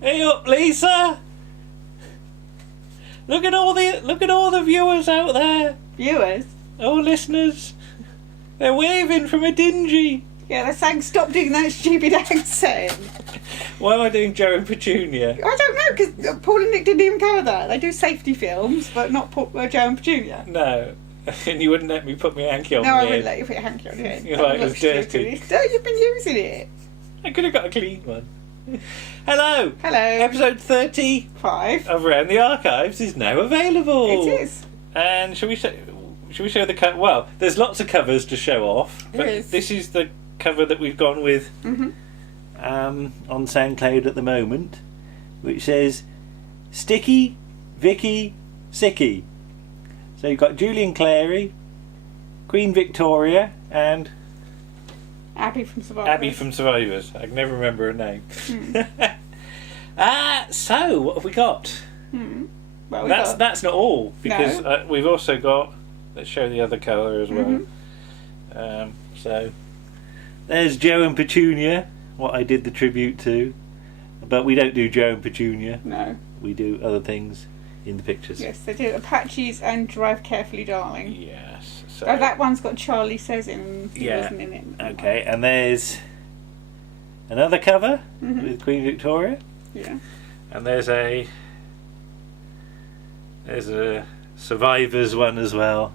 Hey up, Lisa! Look at all the viewers out there. Viewers? Oh, listeners. They're waving from a dingy. Yeah, they're saying stop doing that stupid accent. Why am I doing Joe and Petunia? I don't know, because Paul and Nick didn't even cover that. They do safety films, but not Joe and Petunia. No. And you wouldn't let me put my hanky on No, my I head. wouldn't let you put your hanky on your head. You're like, it was dirty. No, you've been using it. I could have got a clean one. Hello. Hello. Episode 35 5. of Around the Archives is now available. It is. And shall we show the cover? Well, there's lots of covers to show off, but There is. this is the cover that we've gone with on SoundCloud at the moment, which says Sticky, Vicky, Sicky. So you've got Julian Clary, Queen Victoria, and Abby from Survivors. Abby from Survivors. I can never remember her name. So what have we got? Well, That's not all, because we've also got. Let's show the other colour as well. So there's Joe and Petunia, what I did the tribute to, but we don't do Joe and Petunia. No. We do other things in the pictures. Yes, they do. Apaches and Drive Carefully, Darling. Yes. So Oh, that one's got Charlie Says in. He wasn't in it. Okay, and there's another cover with Queen Victoria. Yeah. And there's a Survivors one as well.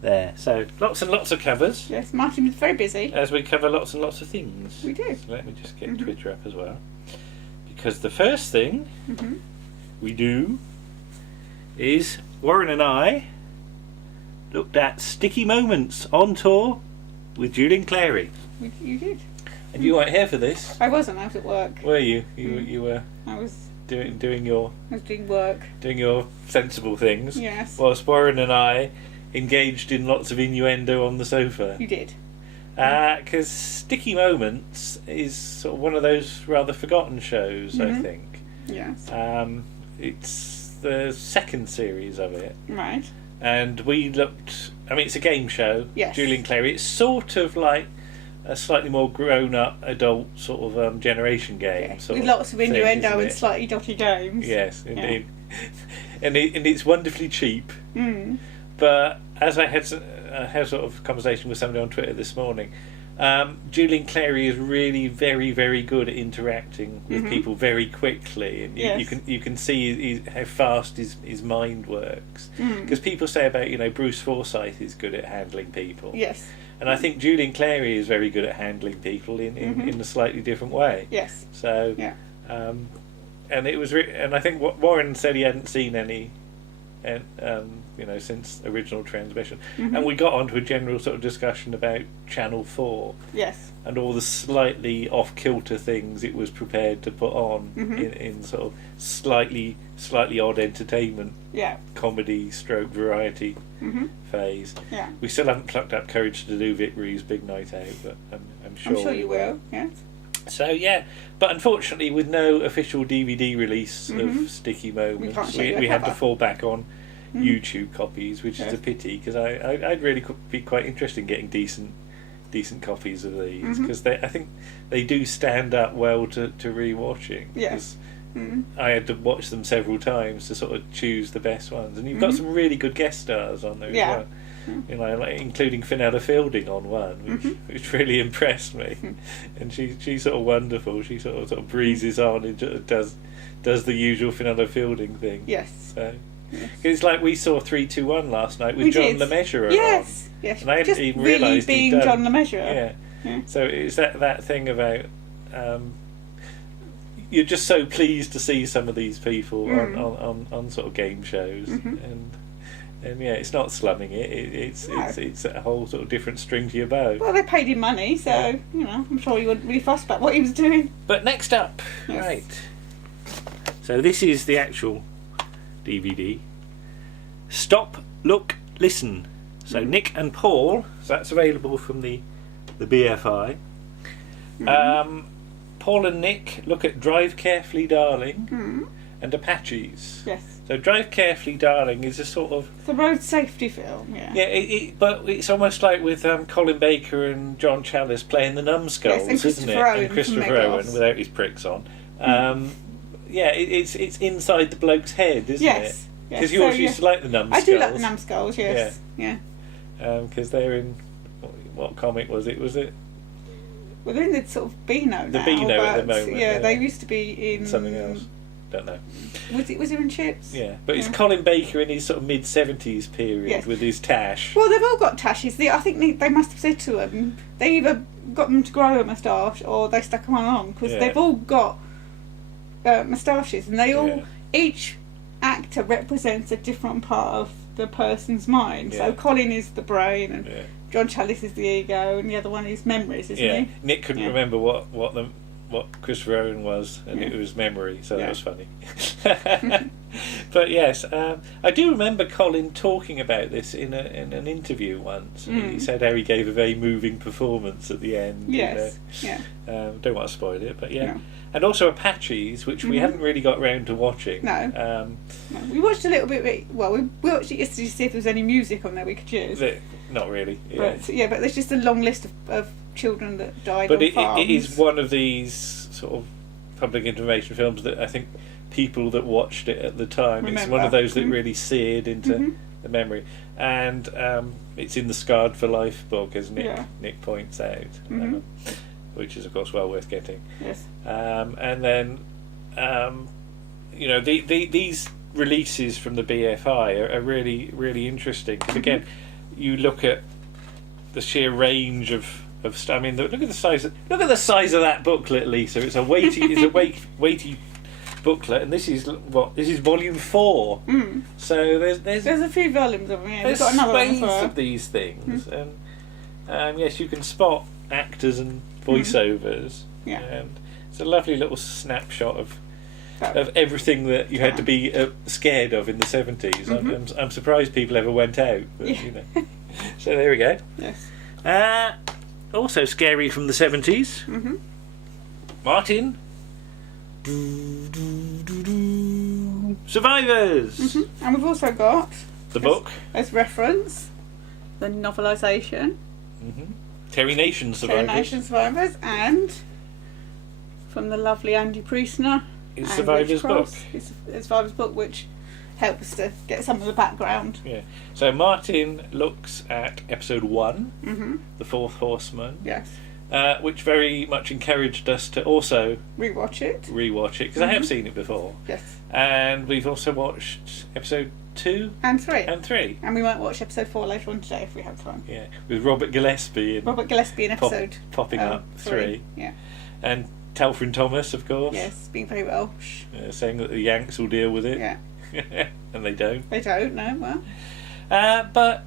There. So lots and lots of covers. Yes, Martin was very busy. As we cover lots and lots of things. We do. So let me just get Twitter up as well. Because the first thing we do is Warren and I looked at Sticky Moments on tour with Julian Clary. You did. And you weren't here for this. I wasn't. I was at work. Were you? You were I was doing your work. doing your sensible things. Yes. Whilst Warren and I engaged in lots of innuendo on the sofa. You did. Because Sticky Moments is sort of one of those rather forgotten shows, I think. Yes. It's the second series of it. Right. And we looked... I mean, it's a game show. Yes. Julian Clary. It's sort of like a slightly more grown-up, adult sort of generation game. Yeah. Sort With of lots of thing, innuendo isn't and it? slightly dotty games. Yes, indeed. And it's wonderfully cheap. But as I had sort of conversation with somebody on Twitter this morning, Julian Clary is really very, very good at interacting with people very quickly, and you can see how fast his mind works. Because people say about Bruce Forsyth is good at handling people. Yes. And I think Julian Clary is very good at handling people in a slightly different way. Yes. So, Yeah. And it was, and I think what Warren said he hadn't seen any, since original transmission. And we got onto a general sort of discussion about Channel 4. Yes. And all the slightly off-kilter things it was prepared to put on in sort of slightly odd entertainment, comedy stroke variety phase. Yeah. We still haven't plucked up courage to do Vic Ree's Big Night Out, but I'm sure. I'm sure you will. Yes. So yeah, but unfortunately, with no official DVD release of Sticky Moments, we had to fall back on YouTube copies, which is a pity, because I'd really be quite interested in getting decent copies of these, because I think they do stand up well to rewatching. Yes. I had to watch them several times to sort of choose the best ones, and you've got some really good guest stars on there as well. Like including Fenella Fielding on one, which really impressed me. And she's sort of wonderful. She sort of breezes on and does the usual Fenella Fielding thing. Yes. So it's like we saw 3-2-1 last night with John LeMessurier. Yes. Yes. And I hadn't just even really realised being he'd done, John LeMessurier. Yeah. So it's that thing about. You're just so pleased to see some of these people on sort of game shows, and it's not slumming it. It's a whole sort of different string to your bow. Well, they paid him money, so I'm sure he wouldn't really fuss about what he was doing. But next up, right. So this is the actual DVD. Stop, Look, Listen. So Nick and Paul. So that's available from the BFI. Paul and Nick look at Drive Carefully, Darling and Apaches. Yes. So Drive Carefully, Darling is a sort of... It's a road safety film, yeah. Yeah, but it's almost like with Colin Baker and John Challis playing the numbskulls, and isn't it? Owen And Christopher from Owen, Megos. without his pricks on. it's inside the bloke's head, isn't it? Yes. Because you always used to like the numbskulls. I do like the numbskulls, yes. Yeah. Because they're in... What comic was it? Was it... Well, they're in the sort of Beano now. The Beano at the moment. Yeah, they used to be in... Something else. Don't know. Was it in Chips? Yeah, but it's Colin Baker in his sort of mid-70s period with his tash. Well, they've all got tashes. I think they must have said to them, they either got them to grow a moustache or they stuck them on, because they've all got moustaches, and they all... Each actor represents a different part of the person's mind. So Colin is the brain, and John Challis is the ego, and the other one is memories, isn't he? Nick couldn't remember what Christopher Owen was, and it was memory, so that was funny. But yes, I do remember Colin talking about this in an interview once. He said how he gave a very moving performance at the end. Yes, don't want to spoil it, but and also Apaches, which we haven't really got round to watching. No. We watched a little bit. Well, we watched it yesterday to see if there was any music on there we could use. Not really. But there's just a long list of children that died. But on farms. It is one of these sort of public information films that I think people that watched it at the time, it's one of those that really seared into the memory. And it's in the Scarred for Life book, as Nick points out, which is of course well worth getting. Yes. And then these releases from the BFI are really, really interesting, because again, you look at the sheer range of stuff. I mean, look at the size of that booklet, Lisa. It's a weighty booklet, and this is volume 4. So there's a few volumes of them. Yeah, there's we've got another one as well. of these things, and yes, you can spot actors and voiceovers. And it's a lovely little snapshot of everything that you had to be scared of in the 70s. I'm surprised people ever went out. But, So there we go. Yes. Also scary from the 70s. Martin. Survivors. And we've also got the book as reference, the novelisation. Terry Nation Survivors. And from the lovely Andy Priestner. It's Survivors book. It's Survivors book, which helps to get some of the background. Yeah. So Martin looks at episode 1, The Fourth Horseman. Yes. Which very much encouraged us to also rewatch it, because I have seen it before. Yes. And we've also watched episode 2 and 3. And we might watch episode 4 later on today if we have time. Yeah, with Robert Gillespie in episode popping up 3. Yeah. And Telfrin Thomas, of course. Yes, being very Welsh. Saying that the Yanks will deal with it. Yeah. And they don't. They don't, no, well. But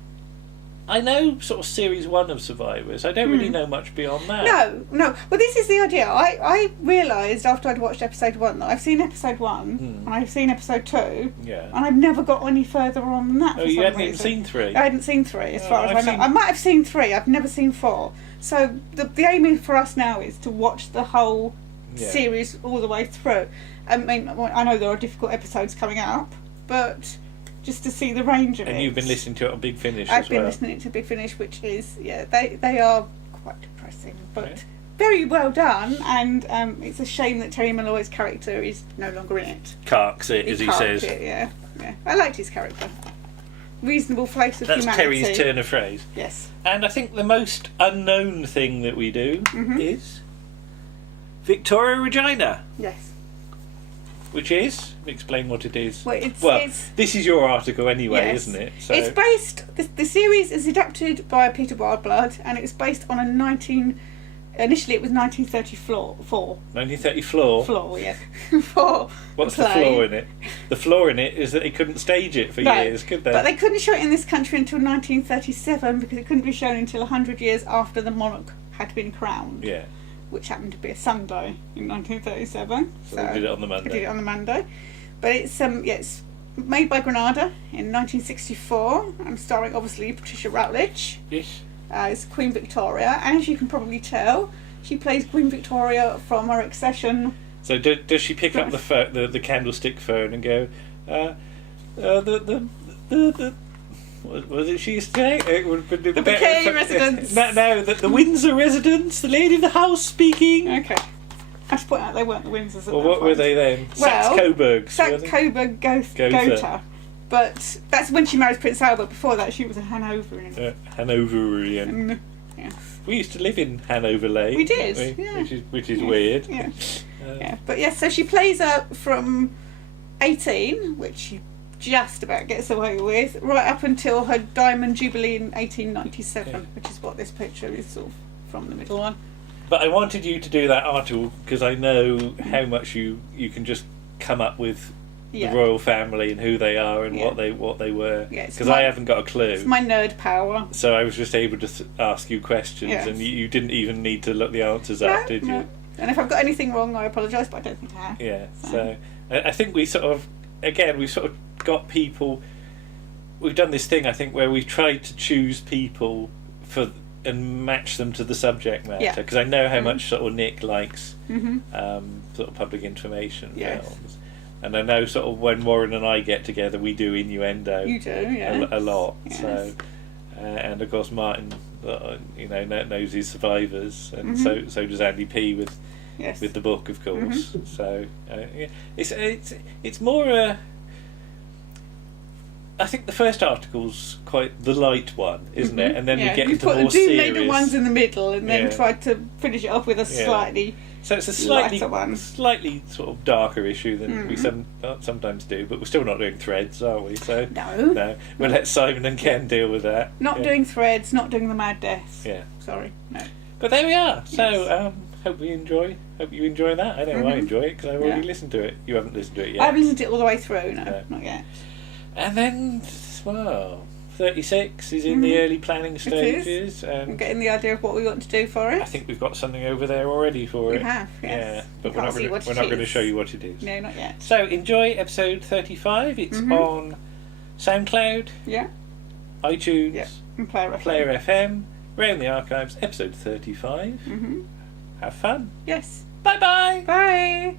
I know sort of series 1 of Survivors. I don't really know much beyond that. No. Well, this is the idea. I realised after I'd watched episode 1 that I've seen episode 1 and I've seen episode 2. Yeah. And I've never got any further on than that. Oh, you hadn't even seen 3? I hadn't seen 3, as far as I know. I might have seen 3. I've never seen 4. So the aim for us now is to watch the whole series all the way through. I mean, I know there are difficult episodes coming up, but just to see the range of it. And you've been listening to it on Big Finish I've been listening to Big Finish, which is, they are quite depressing, but very well done, and it's a shame that Terry Malloy's character is no longer in it. Carks it, as he says. Yeah. I liked his character. Reasonable place of humanity. That's Terry's turn of phrase. Yes. And I think the most unknown thing that we do is Victoria Regina. Yes. Which is? Explain what it is. Well, this is your article anyway, isn't it? So it's based... The series is adapted by Peter Wildeblood, and it's based on initially it was 1934. 1930 floor? Floor, yes. What's the flaw in it? The flaw in it is that they couldn't stage it for years, could they? But they couldn't show it in this country until 1937, because it couldn't be shown until 100 years after the monarch had been crowned. Yeah. Which happened to be a Sunday in 1937. So they did it on the Monday. They did it on the Monday. But it's made by Granada in 1964, and starring obviously Patricia Routledge. Yes. As Queen Victoria, and as you can probably tell, she plays Queen Victoria from her accession. So does she pick up the candlestick phone and go, what was it she used to say? It would be the Bouquet residence. No, the Windsor residence, the lady of the house speaking. Okay. have to point out they weren't the Windsors. Well, what were they then? Saxe-Coburgs. Saxe-Coburg Gotha. But that's when she married Prince Albert. Before that, she was a Hanoverian. Hanoverian. Yes. We used to live in Hanover Lane. We did, yeah. Which is weird. Yeah. Yeah. But yes, so she plays up from 18, which she just about gets away with, right up until her Diamond Jubilee in 1897, which is what this picture is sort of from the middle one. But I wanted you to do that article because I know how much you can just come up with the royal family and who they are and what they were. Because I haven't got a clue. It's my nerd power. So I was just able to ask you questions, and you didn't even need to look the answers up, did you? No. And if I've got anything wrong, I apologise, but I don't think I have. Yeah. So I think we sort of got people. We've done this thing, I think, where we've tried to choose people and match them to the subject matter. Because I know how much sort of Nick likes sort of public information films. And I know sort of when Warren and I get together, we do innuendo. You do, yeah. A lot. Yes. So, and of course Martin, knows his survivors, and so does Andy P with the book, of course. So it's more. I think the first article's quite the light one, isn't it? And then we get into more serious. We put the two ones in the middle, and then try to finish it off with a slightly. So it's a slightly sort of darker issue than we sometimes do, but we're still not doing Threads, are we? So no. We'll let Simon and Ken deal with that. Not doing Threads, not doing the Mad Deaths. Yeah. Sorry, no. But there we are. So hope you enjoy that. I know I enjoy it because I've already listened to it. You haven't listened to it yet. I haven't listened to it all the way through. No, not yet. And then, 36 is in the early planning stages. And we're getting the idea of what we want to do for it. I think we've got something over there already for it. We have, yes. Yeah, but we're not going to show you what it is. No, not yet. So enjoy episode 35. It's on SoundCloud, iTunes, and Player FM, Round the Archives, episode 35. Have fun. Yes. Bye-bye. Bye.